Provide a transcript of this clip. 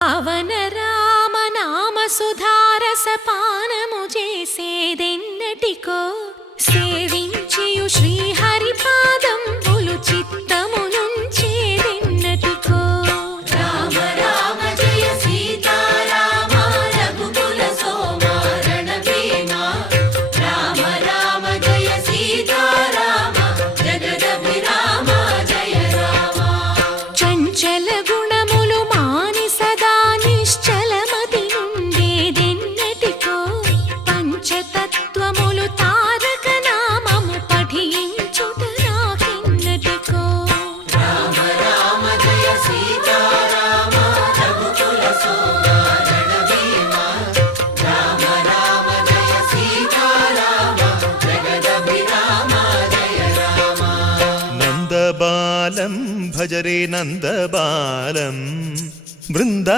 పవన రామ నామ సుధారసపానము చేసేదెన్నటికో సేవించియు శ్రీహరి పాదంబులు చిత్తమునుంచేదెన్నటికో రామ రామ జయ సీతారామ రఘుకుల సోమ రణభీమ రామ రామ జయ సీతారామ జగదభిరామ జయ రామ చంచల గుణములు మాని సదా నిశ్చలమతి నుండేదెన్నటికో పంచతత్వములు తారక నామము పఠించుట నాకెన్నటికో రామ రామ జయ సీతారామ రఘుకుల సోమ రణభీమ రామ రామ జయ సీతారామ జగదభిరామ జయ రామ నందబాలం భజరే నందబాలం బృందా